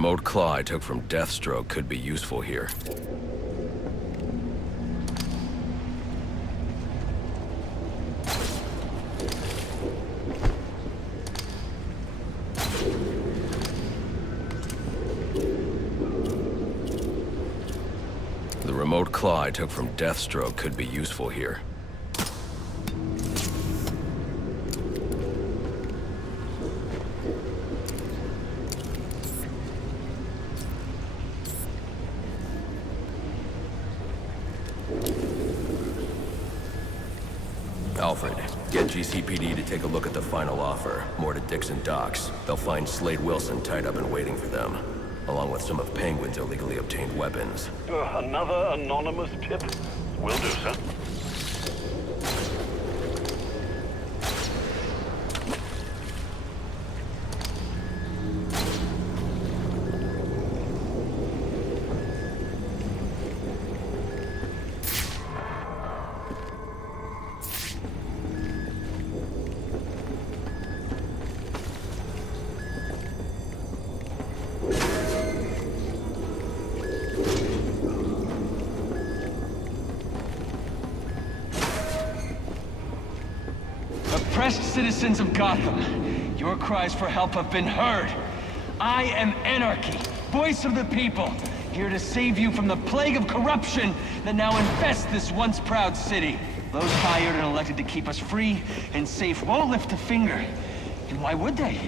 remote claw I took from Deathstroke could be useful here. The remote claw I took from Deathstroke could be useful here. Alfred, get GCPD to take a look at the final offer. More to Dixon Docks. They'll find Slade Wilson tied up and waiting for them, along with some of Penguin's illegally obtained weapons. Another anonymous tip? Will do, sir. Oppressed citizens of Gotham, your cries for help have been heard. I am Anarchy, voice of the people, here to save you from the plague of corruption that now infests this once proud city. Those hired and elected to keep us free and safe won't lift a finger. And why would they?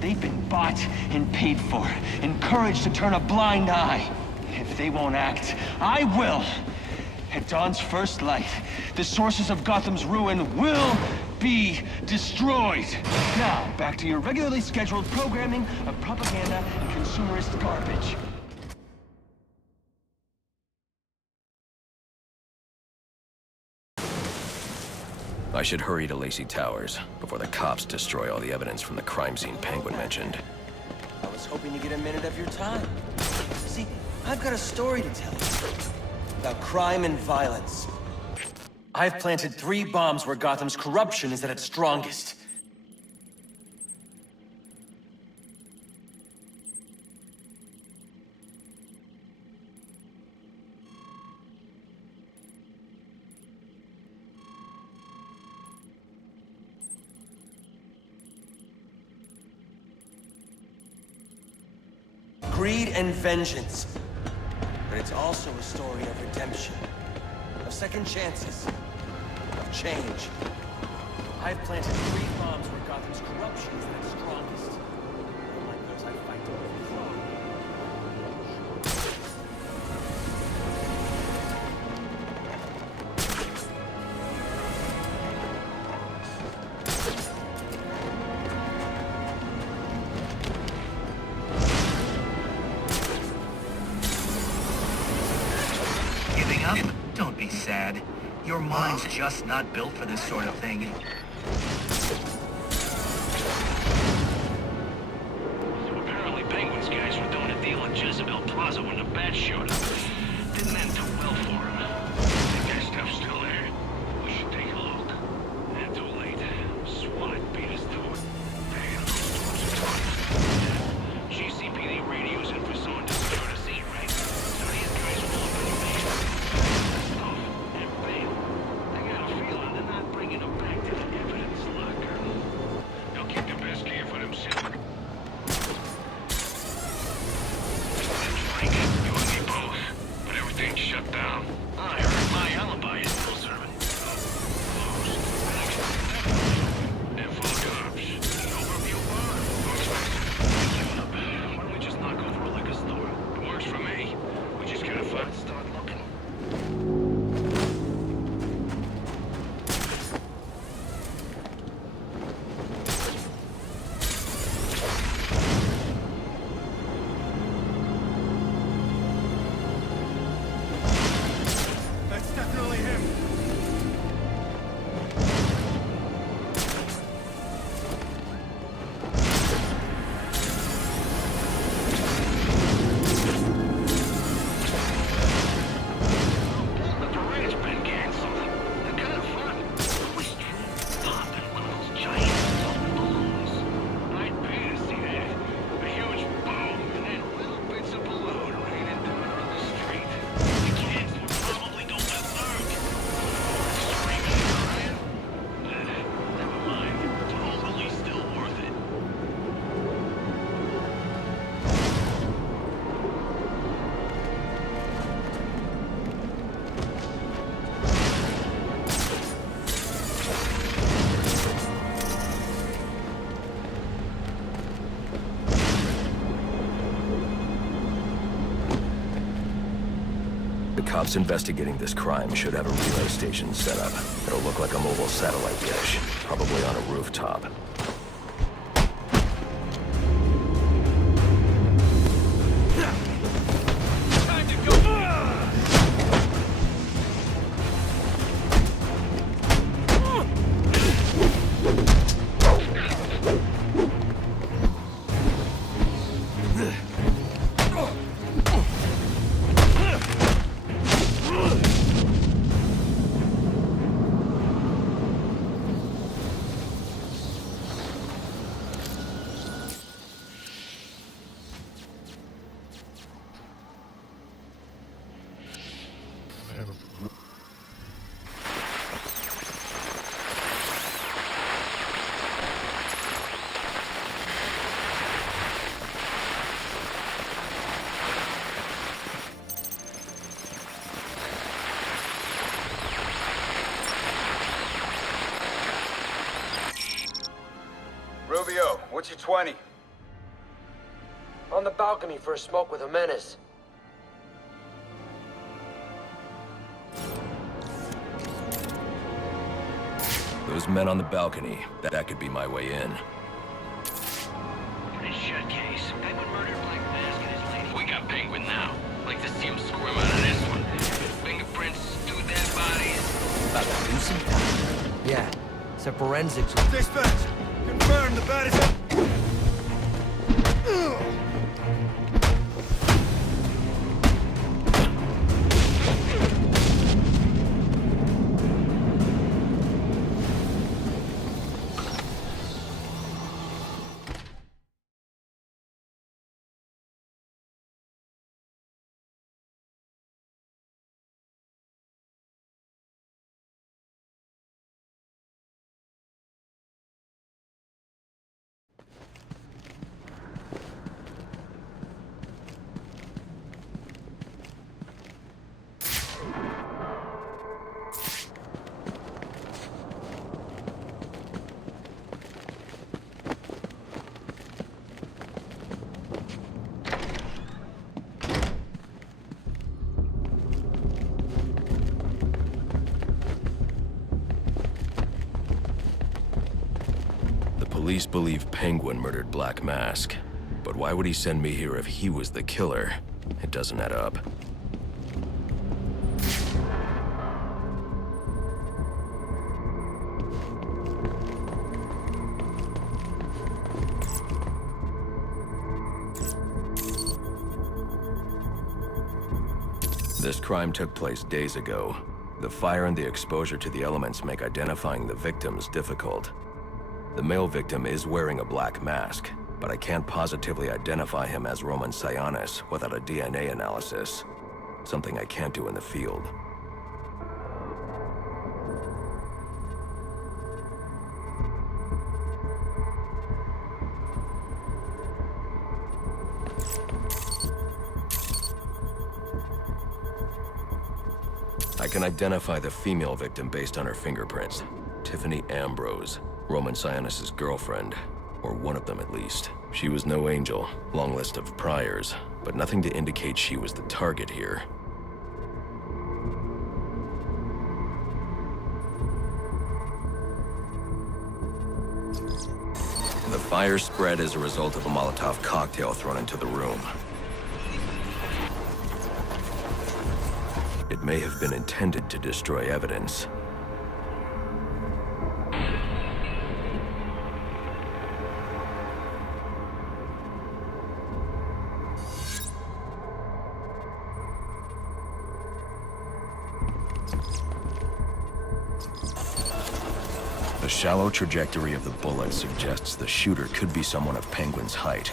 They've been bought and paid for, encouraged to turn a blind eye. If they won't act, I will. At dawn's first light, the sources of Gotham's ruin will be destroyed. Now, back to your regularly scheduled programming of propaganda and consumerist garbage. I should hurry to Lacey Towers before the cops destroy all the evidence from the crime scene Penguin mentioned. I was hoping to get a minute of your time. See, I've got a story to tell you about crime and violence. I've planted 3 bombs where Gotham's corruption is at its strongest. Greed and vengeance. But it's also a story of redemption, of second chances, of change. I've planted 3 bombs where Gotham's corruption is at its strongest. Unlike those I fight to overthrow. Giving up? Don't be sad. Your mind's just not built for this sort of thing. So apparently Penguin's guys were doing a deal at Jezebel Plaza when the bats showed up. Didn't end too well for him. That guy's stuff's still there. We should take a look. Not too late. SWAT beat us to it. Damn, GCPD radios in for someone to secure the scene, right? So these guys will up any man. Stuff and bail. I got a feeling they're not bringing them back to the evidence locker. They'll keep the best gear for themselves. Frank, you and me both. Cops investigating this crime should have a relay station set up. It'll look like a mobile satellite dish, probably on a rooftop. Time to go! Rubio, what's your 20? On the balcony for a smoke with a menace. Those men on the balcony, that could be my way in. Pretty shut case. Penguin murdered Black Mask and his lady. We got Penguin now. Like to see him squirm out of this one. Fingerprints, two dead bodies. Yeah, it's a forensics. Dispatch, confirm the bodies are... Police believe Penguin murdered Black Mask. But why would he send me here if he was the killer? It doesn't add up. This crime took place days ago. The fire and the exposure to the elements make identifying the victims difficult. The male victim is wearing a black mask, but I can't positively identify him as Roman Sionis without a DNA analysis. Something I can't do in the field. I can identify the female victim based on her fingerprints. Tiffany Ambrose, Roman Sionis' girlfriend, or one of them at least. She was no angel, long list of priors, but nothing to indicate she was the target here. The fire spread as a result of a Molotov cocktail thrown into the room. It may have been intended to destroy evidence. The shallow trajectory of the bullet suggests the shooter could be someone of Penguin's height.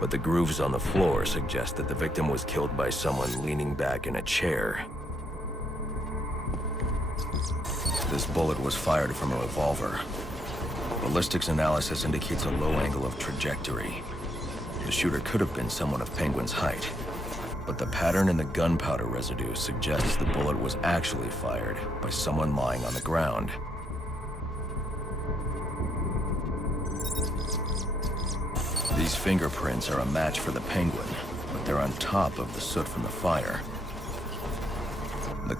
But the grooves on the floor suggest that the victim was killed by someone leaning back in a chair. This bullet was fired from a revolver. Ballistics analysis indicates a low angle of trajectory. The shooter could have been someone of Penguin's height. But the pattern in the gunpowder residue suggests the bullet was actually fired by someone lying on the ground. These fingerprints are a match for the Penguin, but they're on top of the soot from the fire.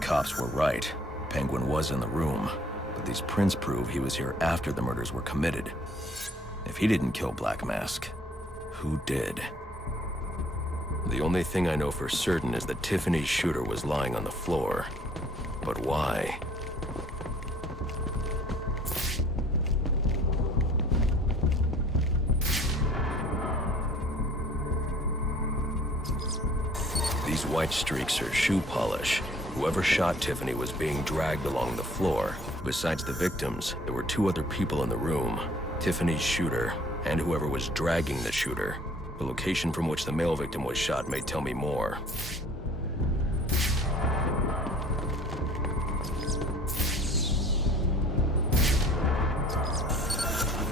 cops were right. Penguin was in the room, but these prints prove he was here after the murders were committed. If he didn't kill Black Mask, who did? The only thing I know for certain is that Tiffany's shooter was lying on the floor. But why? These white streaks are shoe polish. Whoever shot Tiffany was being dragged along the floor. Besides the victims, there were 2 other people in the room. Tiffany's shooter, and whoever was dragging the shooter. The location from which the male victim was shot may tell me more.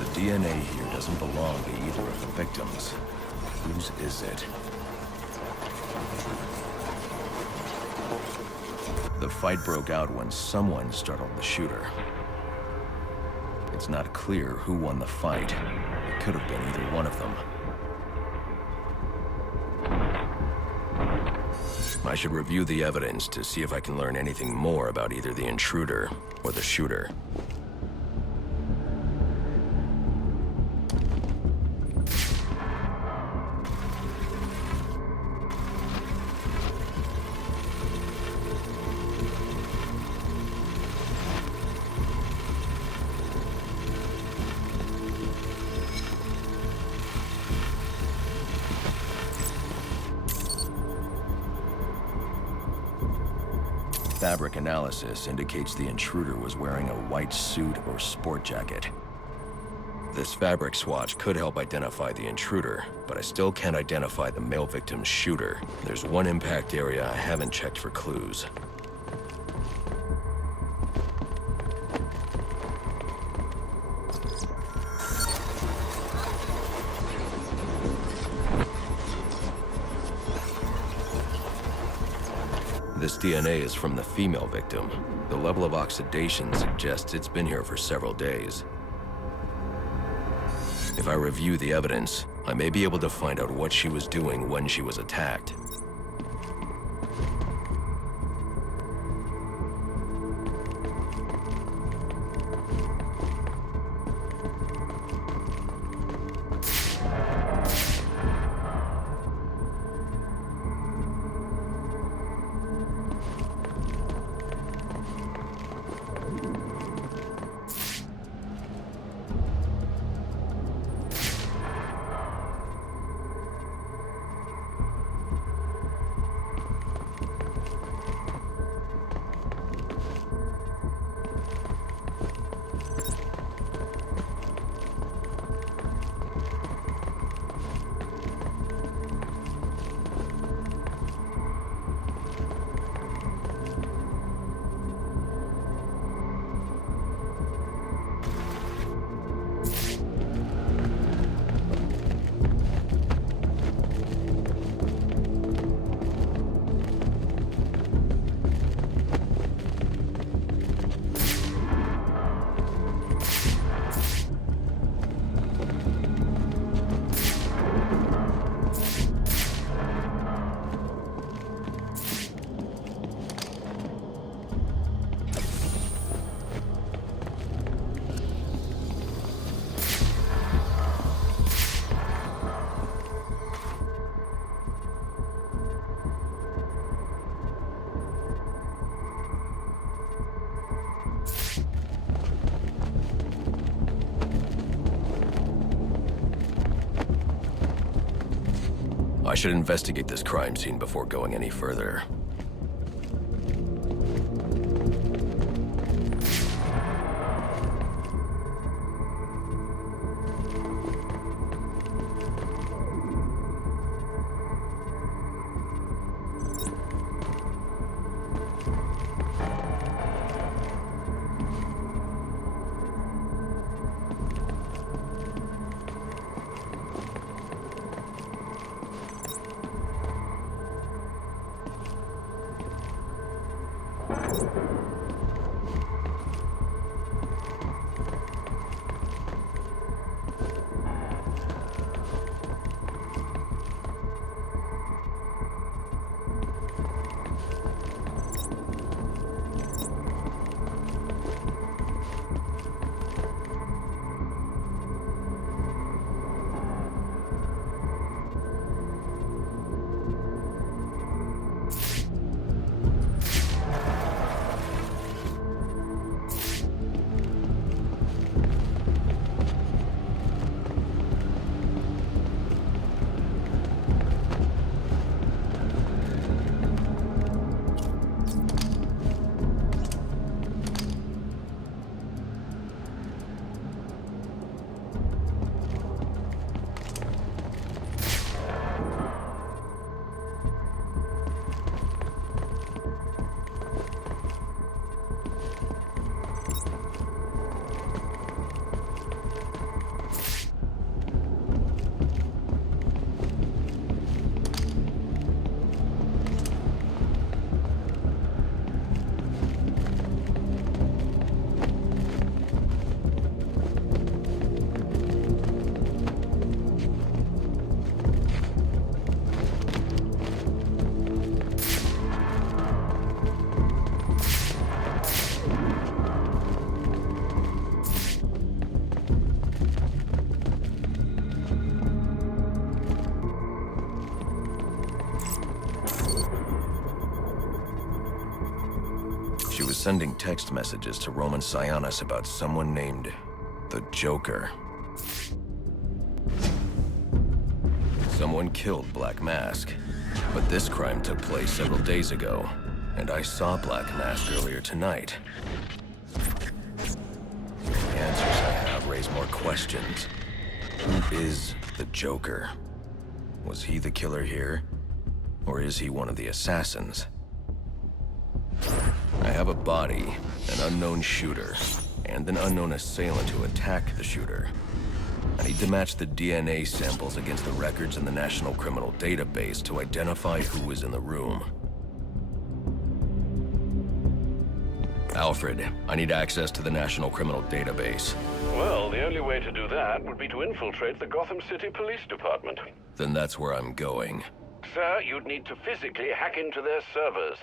The DNA here doesn't belong to either of the victims. Whose is it? The fight broke out when someone startled the shooter. It's not clear who won the fight. It could have been either one of them. I should review the evidence to see if I can learn anything more about either the intruder or the shooter. Fabric analysis indicates the intruder was wearing a white suit or sport jacket. This fabric swatch could help identify the intruder, but I still can't identify the male victim's shooter. There's one impact area I haven't checked for clues. This DNA is from the female victim. The level of oxidation suggests it's been here for several days. If I review the evidence, I may be able to find out what she was doing when she was attacked. I should investigate this crime scene before going any further. sending text messages to Roman Sionis about someone named the Joker. Someone killed Black Mask, but this crime took place several days ago, and I saw Black Mask earlier tonight. The answers I have raise more questions. Who is the Joker? Was he the killer here? Or is he one of the assassins? I have a body, an unknown shooter, and an unknown assailant who attacked the shooter. I need to match the DNA samples against the records in the National Criminal Database to identify who was in the room. Alfred, I need access to the National Criminal Database. Well, the only way to do that would be to infiltrate the Gotham City Police Department. Then that's where I'm going. Sir, you'd need to physically hack into their servers.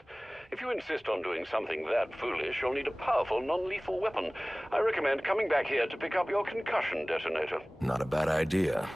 If you insist on doing something that foolish, you'll need a powerful, non-lethal weapon. I recommend coming back here to pick up your concussion detonator. Not a bad idea.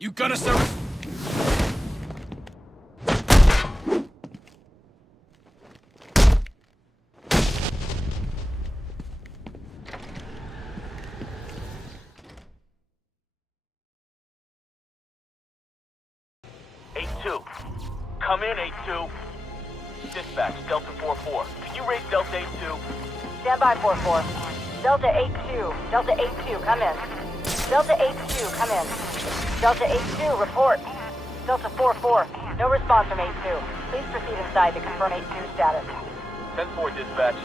You gonna serve? Come in, 8-2. Dispatch, Delta 4-4. Can you raise Delta 8-2? Stand by, 4-4. Delta 8-2. Delta 8-2, come in. Delta 8-2, come in. Delta 8-2, report. Delta 4-4, no response from 8-2. Please proceed inside to confirm 8-2 status. 10-4, dispatch.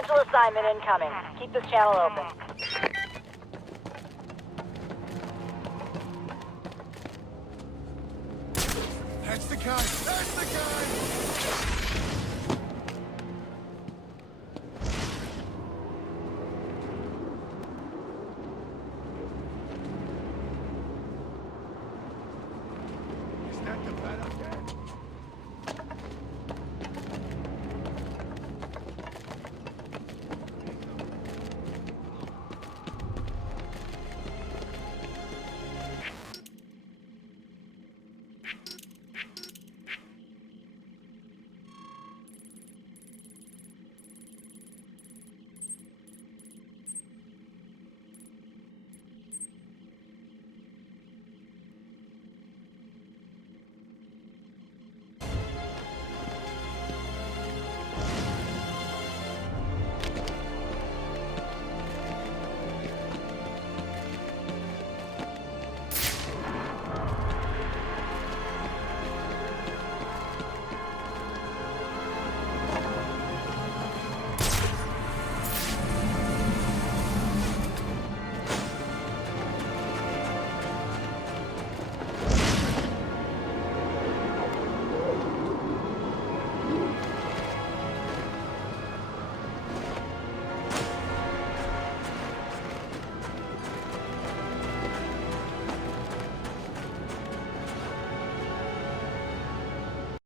Potential assignment incoming. Keep this channel open. That's the guy! That's the guy!